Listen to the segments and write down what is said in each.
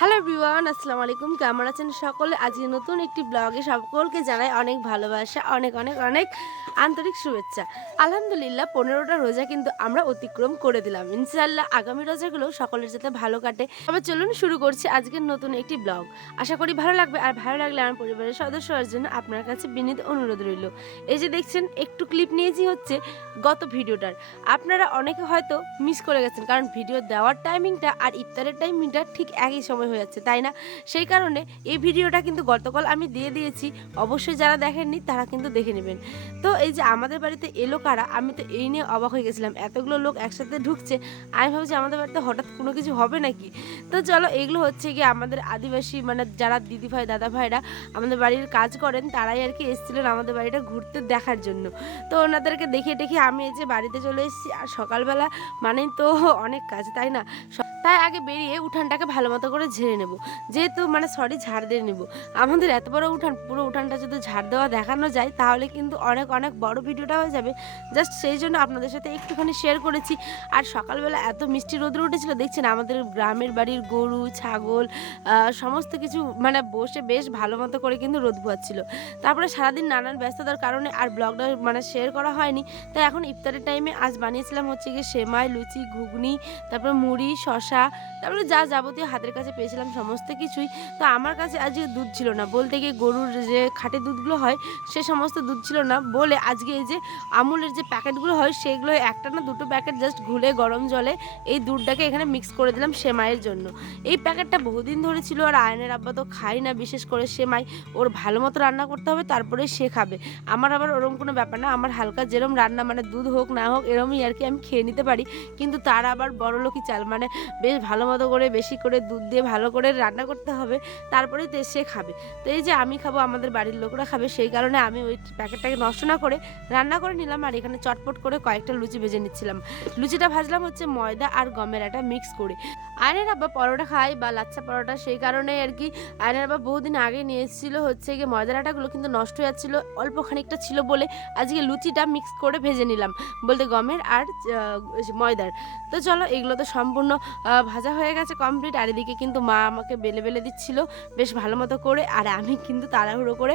Hello everyone আসসালামু আলাইকুম। কেমন আছেন সকলে? আজকে নতুন একটি ব্লগে সকলকে জানাই অনেক ভালোবাসা, অনেক অনেক অনেক আন্তরিক শুভেচ্ছা। আলহামদুলিল্লাহ, পনেরোটা রোজা কিন্তু আমরা অতিক্রম করে দিলাম। ইনশাআল্লাহ, আগামী রোজাগুলো সকলের যাতে ভালো কাটে। তবে চলুন শুরু করছি আজকের নতুন একটি ব্লগ। আশা করি ভালো লাগবে, আর ভালো লাগলে আমার পরিবারের সদস্য হওয়ার জন্য আপনার কাছে বিনীত অনুরোধ রইল। এই যে দেখছেন, একটু ক্লিপ নিয়েছি হচ্ছে গত ভিডিওটার। আপনারা অনেকে হয়তো মিস করে গেছেন, কারণ ভিডিও দেওয়ার টাইমিংটা আর ইফতারের টাইমিংটা ঠিক একই সময় হয়ে যাচ্ছে, তাই না? সেই কারণে এই ভিডিওটা কিন্তু গতকাল আমি দিয়ে দিয়েছি। অবশ্যই যারা দেখেননি, তারা কিন্তু দেখে নেবেন। তো এই যে আমাদের বাড়িতে এলো কারা, আমি তো এই নিয়ে অবাক হয়ে গেছিলাম। এতগুলো লোক একসাথে ঢুকছে, আমি ভাবছি আমাদের বাড়িতে হঠাৎ কোনো কিছু হবে নাকি? তো চলো, এগুলো হচ্ছে কি আমাদের আদিবাসী মানে যারা দিদি ভাই দাদা ভাইরা আমাদের বাড়ির কাজ করেন, তারাই আর কি এসেছিলেন আমাদের বাড়িটা ঘুরতে দেখার জন্য। তো ওনাদেরকে দেখে দেখে আমি এই যে বাড়িতে চলে এসেছি, আর সকালবেলা মানেই তো অনেক কাজ, তাই না? তাই আগে বেরিয়ে উঠানটাকে ভালো মতো করে ঝেড়ে নেব। যেহেতু মানে সরি ঝাড় দিয়ে নেব। আমাদের এত বড় উঠান, পুরো উঠানটা যদি ঝাড় দেওয়া দেখানো যায়, তাহলে কিন্তু অনেক অনেক বড় ভিডিওটা হয়ে যাবে। জাস্ট সেই জন্য আপনাদের সাথে একটুখানি শেয়ার করেছি। আর সকালবেলা এত মিষ্টি রোদ্র উঠেছিল, দেখছেন আমাদের গ্রামের বাড়ির গরু, ছাগল সমস্ত কিছু মানে বসে বেশ ভালো মতো করে কিন্তু রোদ পোয়াচ্ছিল তারপরে সারাদিন নানান ব্যস্ততার কারণে আর ব্লগটা মানে শেয়ার করা হয়নি। তাই এখন ইফতারের টাইমে আজ বানিয়েছিলাম হচ্ছে গিয়ে সেমাই, লুচি, ঘুগনি, তারপরে মুড়ি শশা তারপরে যা যাবতীয় হাতের কাছে পেয়েছিলাম সমস্ত কিছুই। তো আমার কাছে আজকে দুধ ছিল না, বলতে গিয়ে গরুর যে খাঁটি দুধগুলো হয়, সে সমস্ত দুধ ছিল না বলে আজকে এই যে আমুলের যে প্যাকেটগুলো হয়, সেগুলো একটা না দুটো প্যাকেট জাস্ট ঘুলে গরম জলে এই দুধটাকে এখানে মিক্স করে দিলাম সেমাইয়ের জন্য। এই প্যাকেটটা বহুদিন ধরে ছিল আর আয়নের আব্বা তো খাই না, বিশেষ করে সেমাই। ওর ভালো মতো রান্না করতে হবে, তারপরে সে খাবে। আমার আবার ওরকম কোনো ব্যাপার না, আমার হালকা যেরম রান্না মানে দুধ হোক না হোক, এরমই আর কি আমি খেয়ে নিতে পারি। কিন্তু তার আবার বড় লোকই চাল মানে বেশ ভালো মতো করে, বেশি করে দুধ দিয়ে ভালো করে রান্না করতে হবে, তারপরে তো সে খাবে। তো এই যে আমি খাব, আমাদের বাড়ির লোকরা খাবে, সেই কারণে আমি ওই প্যাকেটটাকে নষ্ট না করে রান্না করে নিলাম আর এখানে চটপট করে কয়েকটা লুচি ভেজে নিচ্ছিলাম। লুচিটা ভাজলাম হচ্ছে ময়দা আর গমের একটা মিক্স করে। আয়নের আব্বা পরোটা খায় বা লাচ্ছা পরোটা, সেই কারণে আর কি আয়নের আব্বা বহুদিন আগে নিয়ে এসেছিল হচ্ছে গিয়ে ময়দার আটাগুলো, কিন্তু নষ্ট হয়ে যাচ্ছিল, অল্প খানিকটা ছিল বলে আজকে লুচিটা মিক্স করে ভেজে নিলাম বলতে গমের আর ময়দার। তো চলো এগুলো তো সম্পূর্ণ ভাজা হয়ে গেছে কমপ্লিট আর এদিকে কিন্তু মা আমাকে বেলে বেলে দিচ্ছিল বেশ ভালো মতো করে, আর আমি কিন্তু তাড়াহুড়ো করে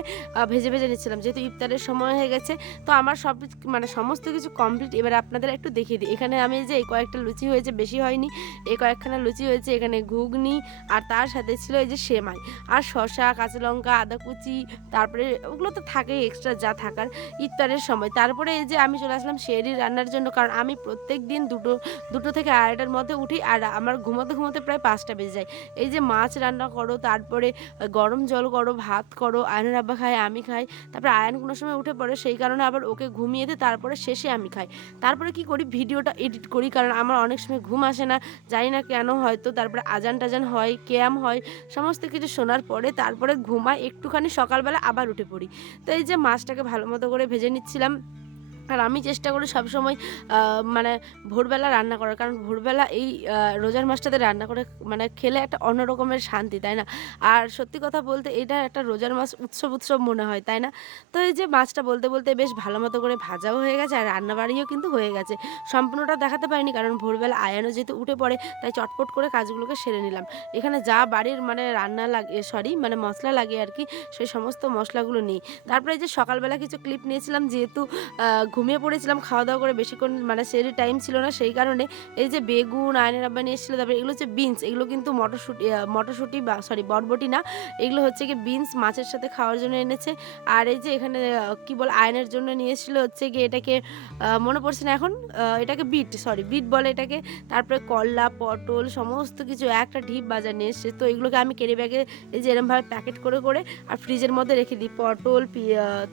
ভেজে ভেজে নিচ্ছিলাম। যেহেতু ইফতারের সময় হয়ে গেছে, তো আমার সব মানে সমস্ত কিছু কমপ্লিট এবার আপনাদের একটু দেখিয়ে দিই। এখানে আমি যে এই কয়েকটা লুচি হয়েছে বেশি হয়নি, এই কয়েকখানা লুচি হয়েছে, এখানে ঘুগনি, আর তার সাথে ছিল এই যে সেমাই। আর শশা কাঁচা লঙ্কা, আদা কুচি, তারপরে ওগুলো তো থাকেই এক্সট্রা যা থাকার ইফতারের সময়। তারপরে এই যে আমি চলে আসলাম শেরি রান্নার জন্য, কারণ আমি প্রত্যেক দিন দুটো দুটো থেকে আড়াইটার মধ্যে উঠি, আর আমার ঘুমাতে ঘুমোতে প্রায় পাঁচটা বেজে যায়। এই যে মাছ রান্না করো, তারপরে গরম জল করো, ভাত করো, আয়নের আব্বা খায়, আমি খাই। তারপরে আয়ন কোনো সময় উঠে পড়ে, সেই কারণে আবার ওকে ঘুমিয়ে দিয়ে তারপরে শেষে আমি খাই। তারপরে কি করি? ভিডিওটা এডিট করি, কারণ আমার অনেক সময় ঘুম আসে না। জানি না কেন হয়তো, তারপরে আজান টাজান হয়, ক্যাম হয়, সমস্ত কিছু শোনার পরে তারপরে ঘুমাই একটুখানি সকালবেলা আবার উঠে পড়ি। তো এই যে মাছটাকে ভালো মতো করে ভেজে নিচ্ছিলাম। আর আমি চেষ্টা করি সবসময় মানে ভোরবেলা রান্না করার। কারণ ভোরবেলা এই রোজার মাছটাতে রান্না করে মানে খেলে একটা অন্য রকমের শান্তি, তাই না? আর সত্যি কথা বলতে এটা একটা রোজার মাছ উৎসব উৎসব মনে হয়, তাই না? তো এই যে মাছটা বলতে বলতে বেশ ভালো মতো করে ভাজাও হয়ে গেছে আর রান্নাবাড়িও কিন্তু হয়ে গেছে। সম্পূর্ণটা দেখাতে পারিনি কারণ ভোরবেলা আয়ানো যেহেতু উঠে পড়ে, তাই চটপট করে কাজগুলোকে সেরে নিলাম। এখানে যা বাড়ির মানে রান্না লাগে সরি মানে মশলা লাগে আর কি সেই সমস্ত মশলাগুলো নিই। তারপরে এই যে সকালবেলা কিছু ক্লিপ নিয়েছিলাম, যেহেতু ঘুমিয়ে পড়েছিলাম খাওয়া দাওয়া করে বেশিক্ষণ মানে সেরি টাইম ছিল না, সেই কারণে এই যে বেগুন, আয়নের আব্বা নিয়ে এসেছিল, তারপরে এগুলো হচ্ছে বিনস এগুলো কিন্তু মটরশুটি মটরশুঁটি বা সরি বটবটি না, এগুলো হচ্ছে কি বিনস মাছের সাথে খাওয়ার জন্য এনেছে। আর এই যে এখানে কি বল, আয়নের জন্য নিয়ে এসেছিল হচ্ছে কি এটাকে মনে পড়ছে না এখন এটাকে বিট সরি বিট বলে এটাকে। তারপরে করলা পটল, সমস্ত কিছু, একটা ঢিপ বাজার নিয়ে এসছে। তো এগুলোকে আমি কেরি ব্যাগে এই যে এরমভাবে প্যাকেট করে করে আর ফ্রিজের মধ্যে রেখে দিই। পটল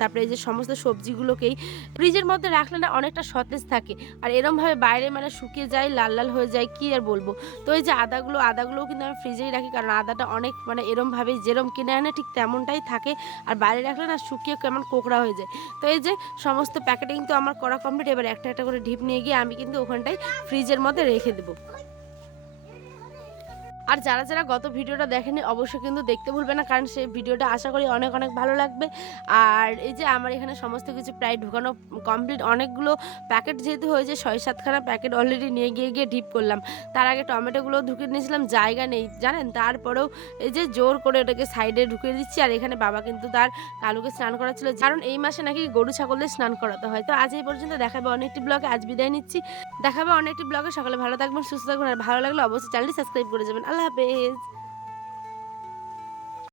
তারপরে এই যে সমস্ত সবজিগুলোকেই ফ্রিজের মধ্যে রাখলে না অনেকটা সতেজ থাকে। আর এরমভাবে বাইরে মানে শুকিয়ে যায়, লাল লাল হয়ে যায়, কি আর বলব? তো এই যে আদাগুলো, আদাগুলোও কিন্তু আমি ফ্রিজেই রাখি কারণ আদাটা অনেক মানে এরমভাবেই যেরম কিনে আনে ঠিক তেমনটাই থাকে। আর বাইরে রাখলে না শুকিয়ে কেমন কোকড়া হয়ে যায়। তো এই যে সমস্ত প্যাকেটিং তো আমার করা কমপ্লিট এবার একটা একটা করে ঢিপ নিয়ে গিয়ে আমি কিন্তু ওখানটায় ফ্রিজের মধ্যে রেখে দেবো। আর যারা যারা গত ভিডিওটা দেখেনি, অবশ্যই কিন্তু দেখতে ভুলবে না, কারণ সেই ভিডিওটা আশা করি অনেক অনেক ভালো লাগবে। আর এই যে আমার এখানে সমস্ত কিছু প্রায় ঢুকানো কমপ্লিট অনেকগুলো প্যাকেট যেহেতু হয়েছে, ছয় সাতখানা প্যাকেট অলরেডি নিয়ে গিয়ে গিয়ে ডিপ করলাম। তার আগে টমেটোগুলো ঢুকে নিয়েছিলাম, জায়গা নেই, জানেন? তারপরেও এই যে জোর করে ওটাকে সাইডে ঢুকিয়ে দিচ্ছি, আর এখানে বাবা কিন্তু তার কালুকে স্নান করাচ্ছিল। কারণ এই মাসে নাকি গরু ছাগলদের স্নান করাতে হয়। তো আজ এই পর্যন্ত দেখাবে অনেকটি ব্লগে আজ বিদায় নিচ্ছি। দেখাবে অনেকটি ব্লগে সকালে ভালো থাকবেন, সুস্থ থাকবেন, আর ভালো লাগলে অবশ্যই চ্যানেলটি সাবস্ক্রাইব করে যাবেন। আল্লাহ হাফেজ